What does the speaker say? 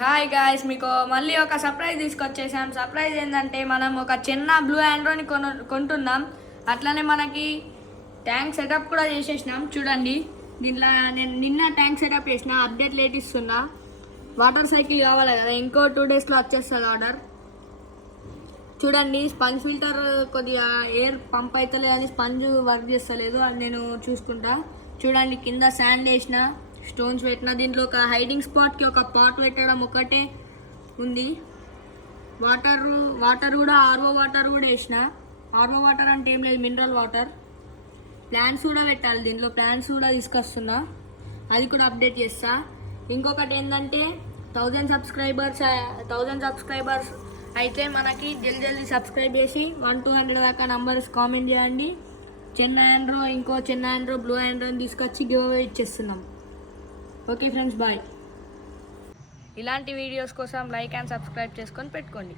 Hi guys, మీకు మళ్ళీ ఒక సర్ప్రైజ్ తీసుకొచ్చేసాం. సర్ప్రైజ్ ఏంటంటే మనం ఒక చిన్న బ్లూ ఆండ్రాయిడ్ని కొంటున్నాం. అట్లనే మనకి ట్యాంక్ సెటప్ కూడా చేసేసినాం. చూడండి, దీంట్లో నేను నిన్న ట్యాంక్ సెటప్ చేసిన, అప్డేట్ లేట్ ఇస్తున్నా. వాటర్ సైకిల్ కావాలి కదా, ఇంకో 2 డేస్లో వచ్చేస్తుంది ఆర్డర్. చూడండి, స్పంజ్ ఫిల్టర్ కొద్దిగా ఎయిర్ పంప్ అవుతలేదు అని స్పంజ్ వర్క్ చేస్తలేదు, అది నేను చూసుకుంటా. చూడండి, కింద శాండ్ వేసిన, స్టోన్స్ పెట్టిన. దీంట్లో ఒక హైడింగ్ స్పాట్కి ఒక పాట్ పెట్టడం ఒకటే ఉంది. వాటర్ కూడా ఆర్ఓ వాటర్ కూడా వేసిన. ఆర్ఓ వాటర్ అంటే ఏం లేదు, మినరల్ వాటర్. ప్లాన్స్ కూడా పెట్టాలి దీంట్లో, ప్లాన్స్ కూడా తీసుకొస్తున్నా, అది కూడా అప్డేట్ చేస్తా. ఇంకొకటి ఏంటంటే 1000 సబ్స్క్రైబర్స్ అయితే మనకి జల్దీ సబ్స్క్రైబ్ చేసి 1-200 దాకా నంబర్స్ కామెంట్ చేయండి. ఇంకో చిన్న ఆండ్రో బ్లూ ఆండ్రోని తీసుకొచ్చి గివ్ అవే ఇచ్చేస్తున్నాం. Okay friends, bye. ఇలాంటి వీడియోస్ కోసం లైక్ అండ్ సబ్స్క్రైబ్ చేసుకొని పెట్టుకోండి.